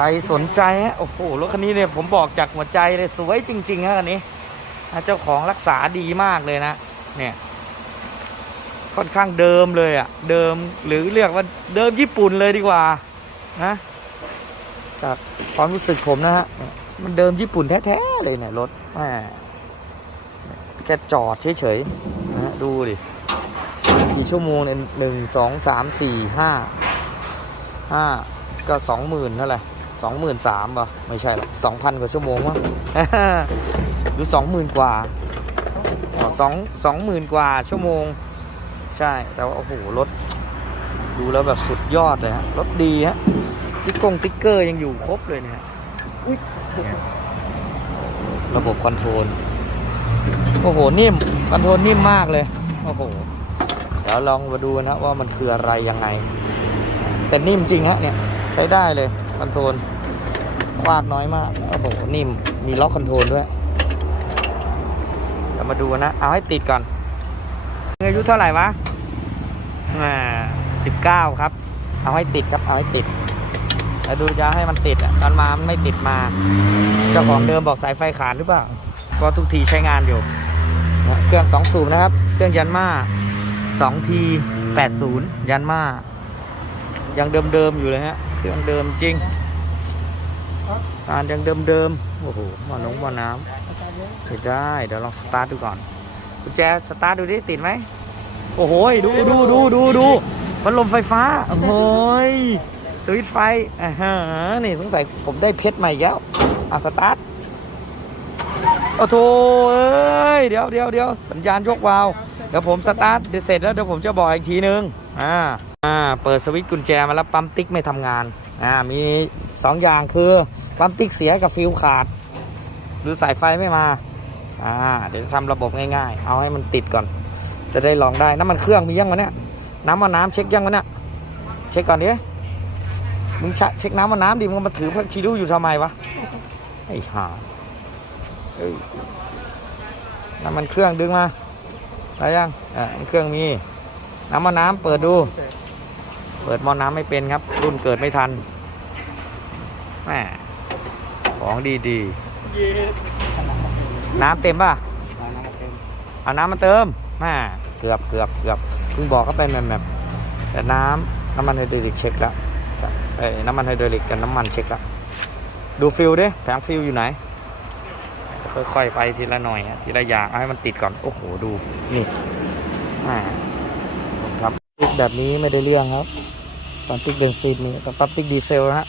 ใครสนใจฮะโอ้โหรถคันนี้เนี่ยผมบอกจากหัวใจเลยสวยจริงๆฮะคันนี้เจ้าของรักษาดีมากเลยนะ เนี่ย ค่อนข้างเดิมเลยอะ่ะ เดิมหรือเรียกว่าเดิมญี่ปุ่นเลยดีกว่านะจากความรู้สึกผมนะฮะมันเดิมญี่ปุ่นแท้ๆเลยเนี่ยรถแหมแค่จอดเฉยๆนะฮะดูดิกี่ชั่วโมงเนี่ยหนึ่งสองสามสี่ห้าห้าก็สองหมื่นเท่าไหร่ สองหมื่นสามป่ะไม่ใช่หรอกสองพันกว่าชั่วโมงมั้งหรือสองหมื่นกว่าสองสองหมื่นกว่าชั่วโมง ใช่ แต่ว่าโอ้โหรถ ดูแล้วแบบสุดยอดเลยฮะ รถดีฮะติ๊กกงติ๊กเกอร์ยังอยู่ครบเลยเนะเนี่ยระบบคอนโทรล โอ้โห นิ่ม คอนโทรลนิ่มมากเลย โอ้โห เดี๋ยวลองมาดูนะว่ามันคืออะไรยังไง แต่นิ่มจริงฮะเนี่ย ใช้ได้เลยคอนโทรล กว้างน้อยมากโอ้โหนิ่มมีล็อกคอนโทรลด้วย เดี๋ยวมาดูนะ เอาให้ติดก่อนอายุเท่าไหร่วะอ่าสิบเก้าครับ เอาให้ติดครับ เอาให้ติดแล้วดูจะให้มันติดอะตอนมามันไม่ติดมา เจ้าของเดิมบอกสายไฟขาดหรือเปล่า ก็ทุกทีใช้งานอยู่ เครื่องสองสูบนะครับ เครื่องยันมาสองทีแปดศูนย์ยันมายังเดิมๆอยู่เลยฮะ เครื่องเดิมจริง การยังเดิมๆ โอ้โหหมอน้องหมอน้ำใช้ได้ เดี๋ยวลองสตาร์ทดูก่อนกุญแจสตาร์ทดูดิ ติดไหม โอ้โห ดูดูดูดูดูพัดลมไฟฟ้า โอ้โหยสวิตไฟอ่าฮะนี่สงสัยผมได้เพชรใหม่อีกแล้วอะสตาร์ทโอ้โถเอ้ย เดี๋ยวเดี๋ยวเดี๋ยวสัญญาณยกวาล์วเดี๋ยวผมสตาร์ทเดี๋ยวเสร็จแล้วเดี๋ยวผมจะบอกอีกทีนึง อ่า อ่าเปิดสวิตช์กุญแจมาแล้วปั๊มติ๊กไม่ทำงานอ่ามีสองอย่างคือปั๊มติ๊กเสียกับฟิวขาด หรือสายไฟไม่มาอ่าเดี๋ยวจะทำระบบง่ายๆ เอาให้มันติดก่อน จะได้ลองได้น้ำมันเครื่องมียังวะเนี่ยน้ำมันน้ำเช็คยังวะเนี่ยเช็คก่อนดิมึงชะเช็คน้ำมันน้ำดิมึงมาถือพักชีดูอยู่ทำไมวะไอ้ห่าเอ้ยน้ำมันเครื่องดึงมาได้ยังอ่ามันเครื่องมีน้ำมันน้ำเปิดดู ปิดหมอน้ำไม่เป็นครับ รุ่นเกิดไม่ทันแหมของดีๆ น้ำเต็มป่ะเอาน้ำมาเติมแม่เกือบเกือบเกือบเพิ่งบอกก็เป็นแบบแบบแต่น้ำน้ำมันไฮดรอลิกเช็คแล้วเอ้น้ำมันไฮดรอลิกกับน้ำมันเช็คแล้วดูฟิลดิแผงฟิลอยู่ไหน ค่อยๆไปทีละหน่อยทีละอย่างให้มันติดก่อน โอ้โหดู นี่แม่ครับแบบนี้ไม่ได้เรื่องครับ ปั๊มติ๊กเบนซินนี่กับปั๊มติ๊กดีเซลนะฮะ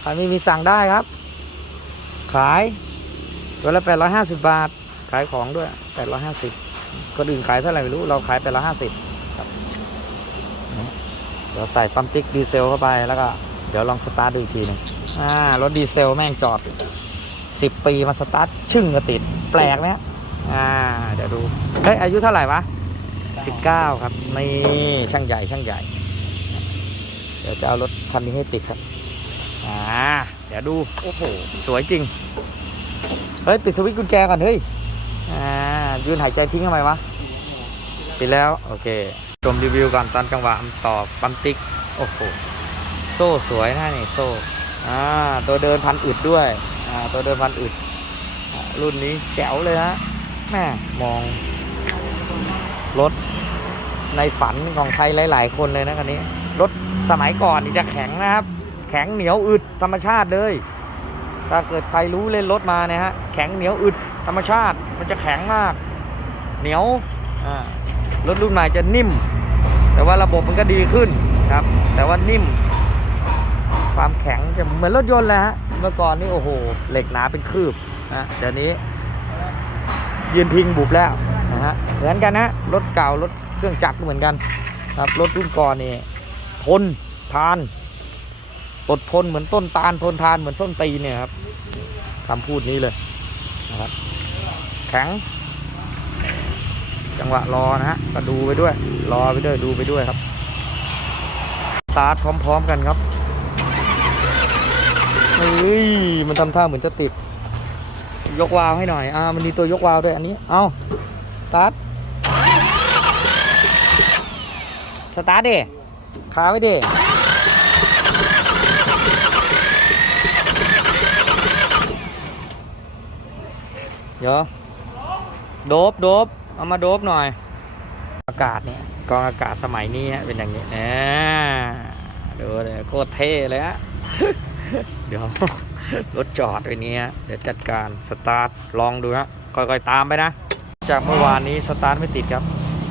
ใครไม่มีสั่งได้ครับ ขายตัวละแปดร้อยห้าสิบบาท ขายของด้วยแปดร้อยห้าสิบคนอื่นขายเท่าไหร่ไม่รู้ เราขายแปดร้อยห้าสิบครับเดี๋ยวใส่ปั๊มติ๊กดีเซลเข้าไปแล้วก็เดี๋ยวลองสตาร์ทดูอีกทีหนึงอ่ารถดีเซลแม่งจอดสิบปีมาสตาร์ทชึ่งก็ติด แปลกไหมฮะอ่า เดี๋ยวดู เฮ้ย อายุเท่าไหร่วะสิบเก้าครับ นี่ ช่างใหญ่ ช่างใหญ่ ดี๋ยวจะเอารถคันนี้ให้ติดครับ อ่า เดี๋ยวดู โอ้โห สวยจริง เฮ้ย ปิดสวิตช์กุญแจก่อน เฮ้ย อ่า ยืนหายใจทิ้งทำไมวะ ปิดแล้ว โอเคชมรีวิวก่อนตอนจังหวะมันต่อปั๊มติ๊ก โอ้โห โซ่สวยนะนี่โซ่ อ่า ตัวเดินพันอึดด้วย อ่า ตัวเดินพันอึดอ่ารุ่นนี้แจ๋วเลยฮะ แม่มองรถในฝันของใครหลาย ๆ คนเลยนะคันนี้ รถ สมัยก่อนนี่จะแข็งนะครับ แข็งเหนียวอึดธรรมชาติเลย ถ้าเกิดใครรู้เล่นรถมาเนี่ยฮะ แข็งเหนียวอึดธรรมชาติ มันจะแข็งมาก เหนียวรถรุ่นใหม่จะนิ่ม แต่ว่าระบบมันก็ดีขึ้นครับ แต่ว่านิ่ม ความแข็งจะเหมือนรถยนต์แหละฮะ เมื่อก่อนนี่โอ้โห เหล็กหนาเป็นคืบนะเดี๋ยวนี้ ยืนพิงบุบแล้วนะฮะ เหมือนกันนะ รถเก่ารถเครื่องจักรก็เหมือนกัน ครับ รถรุ่นก่อนนี่ทน ทาน อดทนเหมือนต้นตาลทนทานเหมือนส้นตีนเนี่ยครับคำพูดนี้เลยนะครับแข็ง จังหวะรอนะฮะก็ดูไปด้วย รอไปด้วยดูไปด้วยครับสตาร์ทพร้อม ๆ กันครับเฮ้ยมันทำท่าเหมือนจะติด ยกวาล์วให้หน่อย อ่า มันมีตัวยกวาล์วด้วยอันนี้ เอาสตาร์ทสตาร์ทดิคาไว้ดิ ดี๋ยวโดบโดบเอามาโดบหน่อย อากาศเนี่ยกองอากาศสมัยนี้เป็นอย่างนี้นะดูเลยโคตรเท่เลยฮะเดี๋ยวรถจอดไว้เนี้ยเดี๋ยวจัดการสตาร์ทลองดูฮะค่อยๆตามไปนะ จากเมื่อวานนี้สตาร์ทไม่ติดครับ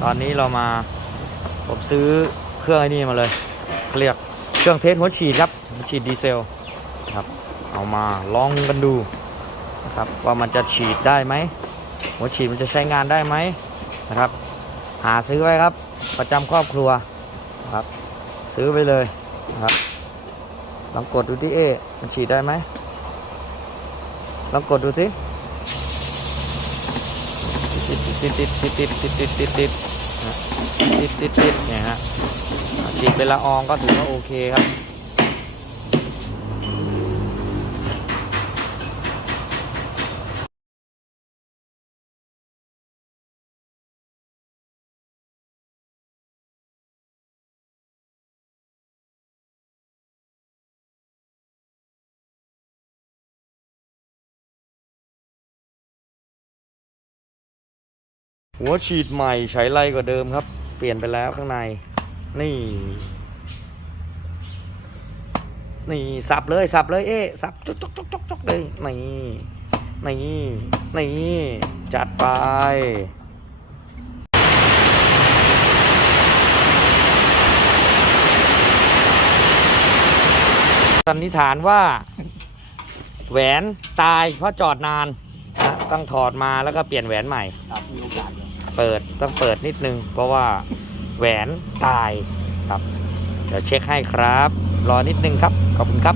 ตอนนี้เรามาผมซื้อเครื่องไอ้นี่มาเลยเรียกเครื่องเทสหัวฉีดครับหัวฉีดดีเซลครับ เอามาลองกันดู นะครับว่ามันจะฉีดได้ไหมหัวฉีดมันจะใช้งานได้ไหมนะครับ หาซื้อไว้ครับ ประจำครอบครัวนะครับ ซื้อไปเลยนะครับลองกดดูที่เอมันฉีดได้ไหมลองกดดูสิติดติดติดติดติดติดติดติดติดติดติดติดเนี่ยฮะฉีดเป็นละอองก็ถือว่าโอเคครับ หัวฉีดใหม่ใช้ไรกว่าเดิมครับ เปลี่ยนไปแล้วข้างใน นี่ นี่สับเลยสับเลยเอ๊สับจกจกจกจกจกเลยนี่นี่นี่จัดไปสันนิษฐานว่า แหวนตายเพราะจอดนานนะต้องถอดมาแล้วก็เปลี่ยนแหวนใหม่ ครับมีโอ เปิดต้องเปิดนิดนึง เพราะว่าแหวนตายครับ เดี๋ยวเช็คให้ครับ รอนิดนึงครับ ขอบคุณครับ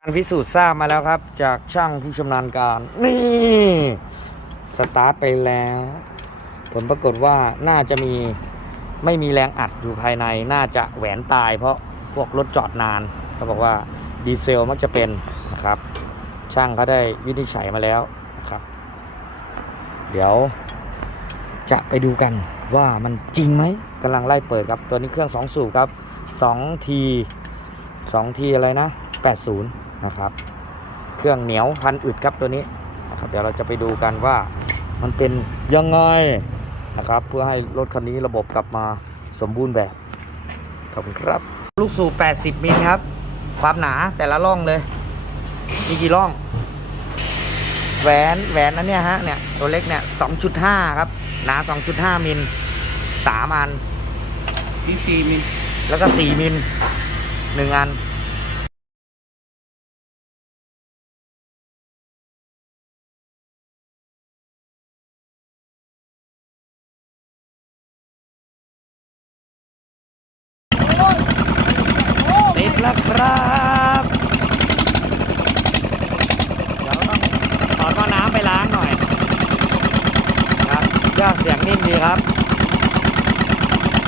การพิสูจน์ทราบมาแล้วครับ จากช่างผู้ชำนาญการ นี่ สตาร์ทไปแล้ว ผลปรากฏว่าน่าจะมีไม่มีแรงอัดอยู่ภายใน น่าจะแหวนตาย เพราะพวกรถจอดนานเขาบอกว่าดีเซลมักจะเป็นนะครับ ช่างเขาได้วินิจฉัยมาแล้ว เดี๋ยวจะไปดูกันว่ามันจริงไหมกำลังไล่เปิดครับ ตัวนี้เครื่อง 2 สูบครับ2ที2ทีอะไรนะ 80 นะครับ เครื่องเหนียวพันอึดครับตัวนี้นะครับเดี๋ยวเราจะไปดูกันว่ามันเป็นยังไงนะครับ เพื่อให้รถคันนี้ระบบกลับมาสมบูรณ์แบบขอบคุณครับ ลูกสูบ 80 มิลครับ ความหนาแต่ละร่องเลย มีกี่ร่อง แหวนแหวนอันเนี้ยฮะเนี่ยตัวเล็กเนี่ย2.5ครับ หนา2.5มิลสามอันที่สี่มิลแล้วก็4มิลหนึ่งอันติดแล้วครับ เดี๋ยวต้องถอดหม้อน้ำไปล้างหน่อย ครับยอดเสียงนิ่มดี ครับ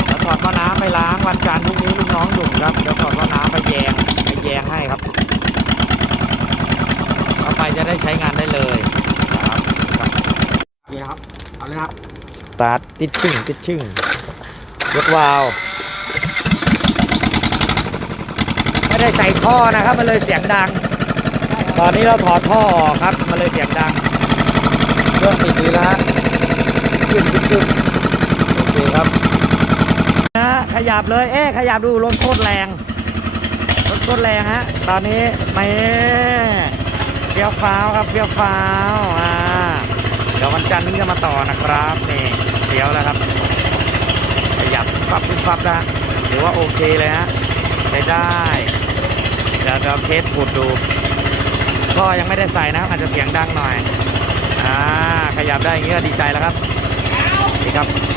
เดี๋ยวถอดหม้อน้ำไปล้างวันจันทร์พรุ่งนี้ลูกน้องหยุดครับเดี๋ยวถอดหม้อน้ำไปแยงไปแยงให้ครับเอาไปจะได้ใช้งานได้เลยครับนี่นะครับเอาเลยครับสตาร์ทติดชึ่งติดชึ่งยกวาล์วไม่ได้ใส่ท่อนะครับ มันเลยเสียงดัง ตอนนี้เราถอดท่อออกครับ มันเลยเสียงดัง เครื่องติดดีแล้วฮะ ขึ้นขึ้นโอเคครับนะขยับเลยเอ๊ขยับดูรถโคตรแรงรถโคตรแรงฮะตอนนี้ไม่เฟี้ยวฟ้าวครับเฟี้ยวฟ้าวอ่าเดี๋ยววันจันทร์นี้จะมาต่อนะครับนี่เดี๋ยวแล้วครับขยับฟับฟับนะถือว่าโอเคเลยฮะใช้ได้เดี๋ยวเราเทสขุดดูก็ยังไม่ได้ใส่นะอาจจะเสียงดังหน่อยอ่าขยับได้อย่างนี้ก็ดีใจแล้วครับ 你看